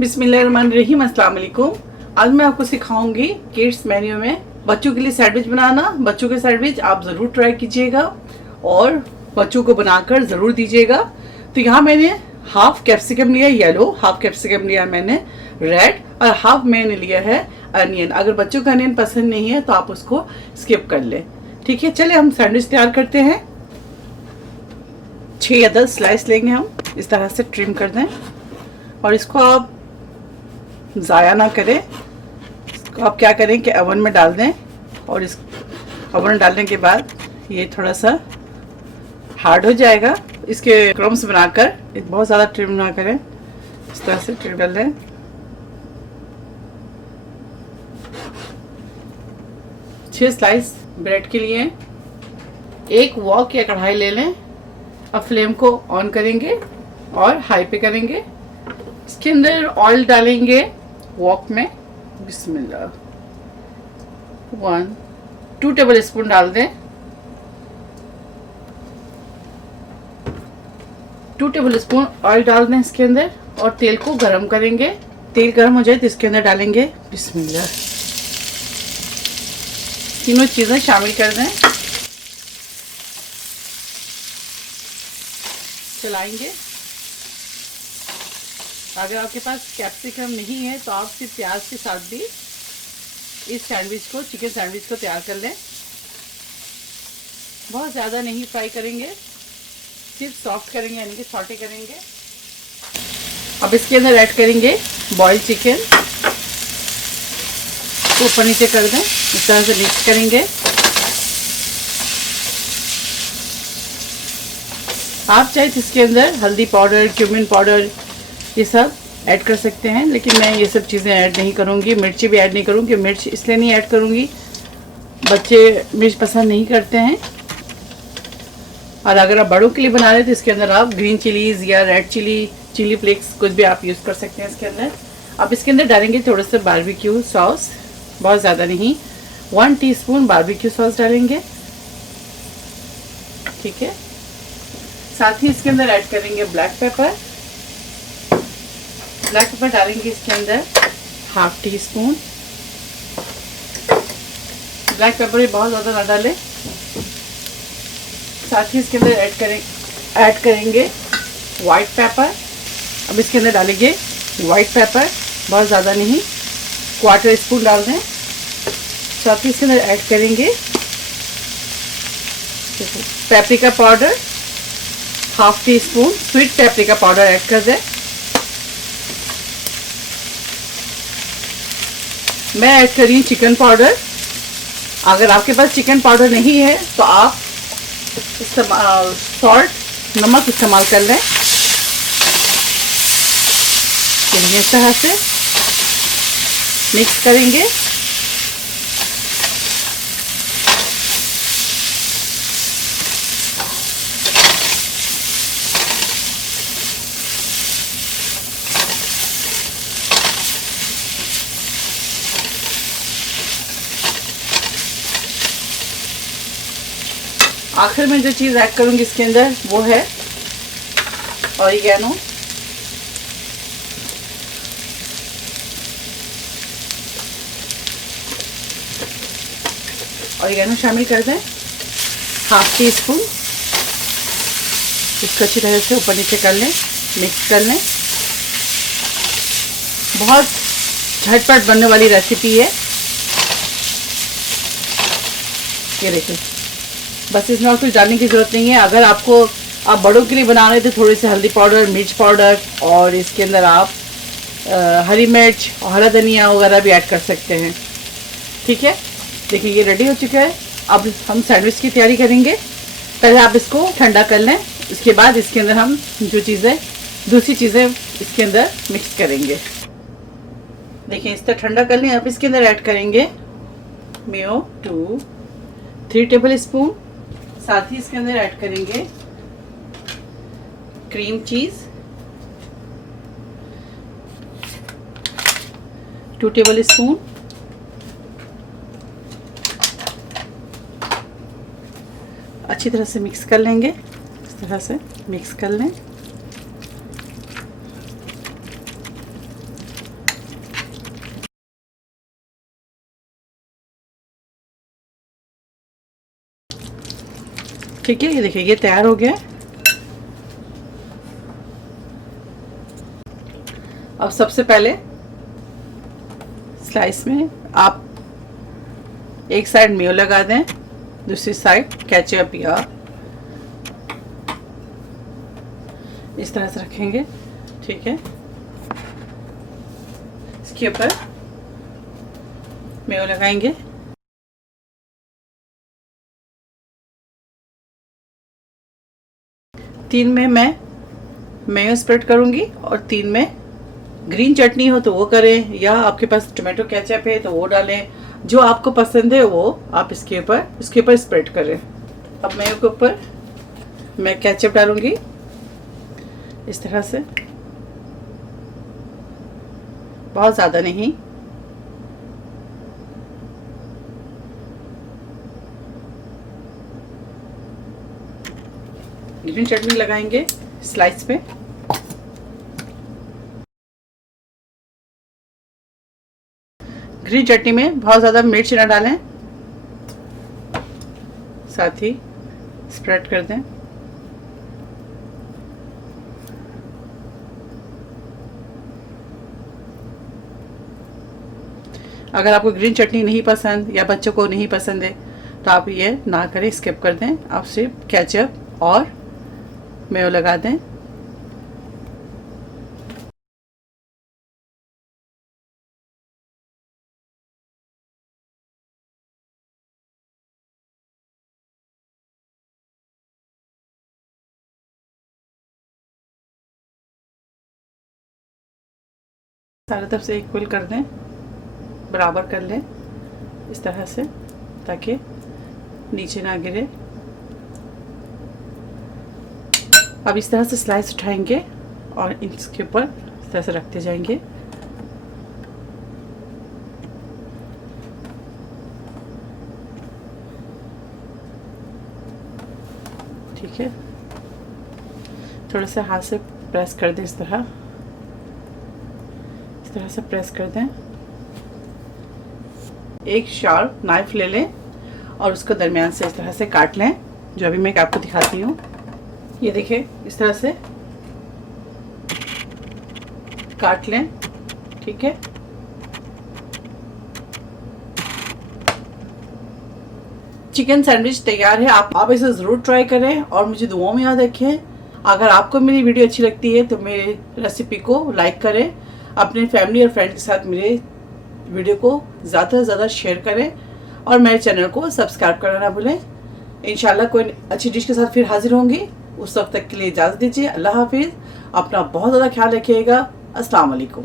बिस्मिल्लाहिर्रहमानिर्रहीम, अस्सलाम वालेकुम। आज मैं आपको सिखाऊंगी किड्स मेन्यू में बच्चों के लिए सैंडविच बनाना। बच्चों के सैंडविच आप ज़रूर ट्राई कीजिएगा और बच्चों को बनाकर ज़रूर दीजिएगा। तो यहाँ मैंने हाफ कैप्सिकम लिया येलो, हाफ कैप्सिकम लिया मैंने रेड और हाफ मैंने लिया है अनियन। अगर बच्चों का अनियन पसंद नहीं है तो आप उसको स्किप कर लें। ठीक है, चले हम सैंडविच तैयार करते हैं। 6 या 10 स्लाइस लेंगे हम, इस तरह से ट्रिम कर दें और इसको आप ज़ाया ना करें। इसको आप क्या करें कि ओवन में डाल दें और इस ओवन में डालने के बाद ये थोड़ा सा हार्ड हो जाएगा। इसके क्रम्स बनाकर, बहुत ज़्यादा ट्रिम ना करें, इस तरह से ट्रिम कर लें। छह स्लाइस ब्रेड के लिए एक वॉक या कढ़ाई ले लें। अब फ्लेम को ऑन करेंगे और हाई पे करेंगे। इसके अंदर ऑयल डालेंगे वॉक में, बिस्मिल्लाह 2 टेबल स्पून डाल दें। 2 टेबल स्पून ऑयल डाल दें इसके अंदर और तेल को गरम करेंगे। तेल गरम हो जाए तो इसके अंदर डालेंगे बिस्मिल्लाह, तीनों चीज़ें शामिल कर दें, चलाएंगे। अगर आपके पास कैप्सिकम नहीं है तो आप सिर्फ प्याज के साथ भी इस सैंडविच को, चिकन सैंडविच को तैयार कर लें। बहुत ज़्यादा नहीं फ्राई करेंगे, सिर्फ सॉफ्ट करेंगे, यानी कि सॉटे करेंगे। अब इसके अंदर ऐड करेंगे बॉइल्ड चिकन, ऊपर नीचे कर दें, इस तरह से मिक्स करेंगे। आप चाहे तो इसके अंदर हल्दी पाउडर, क्यूमिन पाउडर ये सब ऐड कर सकते हैं, लेकिन मैं ये सब चीज़ें ऐड नहीं करूँगी। मिर्ची भी ऐड नहीं करूँगी। मिर्च इसलिए नहीं ऐड करूँगी, बच्चे मिर्च पसंद नहीं करते हैं। और अगर आप बड़ों के लिए बना रहे हैं तो इसके अंदर आप ग्रीन चिलीज़ या रेड चिली फ्लेक्स कुछ भी आप यूज़ कर सकते हैं इसके अंदर। अब इसके अंदर डालेंगे थोड़ा सा बारबेक्यू सॉस, बहुत ज़्यादा नहीं, 1 टीस्पून बारबेक्यू सॉस डालेंगे। ठीक है, साथ ही इसके अंदर ऐड करेंगे ब्लैक पेपर। ब्लैक पेपर डालेंगे इसके अंदर half tea spoon. Black pepper भी बहुत ज़्यादा ना डालें। साथ ही इसके अंदर ऐड करेंगे वाइट पेपर। अब इसके अंदर डालेंगे वाइट पेपर, बहुत ज़्यादा नहीं, 1/4 स्पून डाल दें। साथ ही इसके अंदर ऐड करेंगे paprika powder, half tea spoon sweet paprika powder add कर दें। मैं ऐड कर रही हूँ चिकन पाउडर। अगर आपके पास चिकन पाउडर नहीं है तो आप सॉल्ट, नमक इस्तेमाल कर लें। चलिए इस तरह से मिक्स करेंगे। आखिर में जो चीज़ ऐड करूँगी इसके अंदर वो है ऑरिगेनो। ऑरिगेनो शामिल कर दें, हाफ टी स्पून। इसको अच्छी तरह से ऊपर नीचे कर लें, मिक्स कर लें। बहुत झटपट बनने वाली रेसिपी है ये, देखिए। बस इसमें और कुछ डालने की ज़रूरत नहीं है। अगर आप बड़ों के लिए बना रहे थे, थोड़ी सी हल्दी पाउडर, मिर्च पाउडर और इसके अंदर आप हरी मिर्च और हरा धनिया वगैरह भी ऐड कर सकते हैं। ठीक है, देखिए ये रेडी हो चुका है। अब हम सैंडविच की तैयारी करेंगे। पहले आप इसको ठंडा कर लें, इसके बाद इसके अंदर हम दूसरी चीज़ें इसके अंदर मिक्स करेंगे। देखिए इस तरह ठंडा कर लें। अब इसके अंदर ऐड करेंगे मेयो 3 टेबल स्पून। साथ ही इसके अंदर ऐड करेंगे क्रीम चीज़ 2 टेबल स्पून। अच्छी तरह से मिक्स कर लेंगे, इस तरह से मिक्स कर लें। ठीक है, ये देखिए ये तैयार हो गया है। अब सबसे पहले स्लाइस में आप एक साइड मेयो लगा दें, दूसरी साइड केचप या इस तरह से रखेंगे। ठीक है, इसके ऊपर मेयो लगाएंगे। तीन में मैं मेयो स्प्रेड करूंगी और तीन में ग्रीन चटनी हो तो वो करें, या आपके पास टोमेटो केचप है तो वो डालें, जो आपको पसंद है वो आप इसके ऊपर स्प्रेड करें। अब मेयो के ऊपर मैं केचप डालूंगी इस तरह से, बहुत ज़्यादा नहीं। ग्रीन चटनी लगाएंगे स्लाइस पे। ग्रीन चटनी में बहुत ज़्यादा मिर्च ना डालें, साथ ही स्प्रेड कर दें। अगर आपको ग्रीन चटनी नहीं पसंद या बच्चों को नहीं पसंद है तो आप ये ना करें, स्किप कर दें। आप सिर्फ केचप और मेयो लगा दें। सारे तरफ से इक्वल कर दें, बराबर कर लें इस तरह से, ताकि नीचे ना गिरे। अब इस तरह से स्लाइस उठाएंगे और इसके ऊपर इस तरह से रखते जाएंगे। ठीक है, थोड़ा सा हाथ से प्रेस कर दें, इस तरह से प्रेस कर दें। एक शार्प नाइफ ले लें और उसको दरमियान से इस तरह से काट लें, जो अभी मैं आपको दिखाती हूँ। ये देखिए इस तरह से काट लें। ठीक है, चिकन सैंडविच तैयार है। आप इसे ज़रूर ट्राई करें और मुझे दुआओं में याद रखें। अगर आपको मेरी वीडियो अच्छी लगती है तो मेरे रेसिपी को लाइक करें, अपने फैमिली और फ्रेंड के साथ मेरे वीडियो को ज़्यादा से ज़्यादा शेयर करें और मेरे चैनल को सब्सक्राइब करना ना भूलें। इंशाल्लाह कोई अच्छी डिश के साथ फिर हाजिर होंगी। उस वक्त तक के लिए इजाज़त दीजिए। अल्लाह हाफिज़। अपना बहुत ज़्यादा ख्याल रखिएगा। अस्सलाम वालेकुम।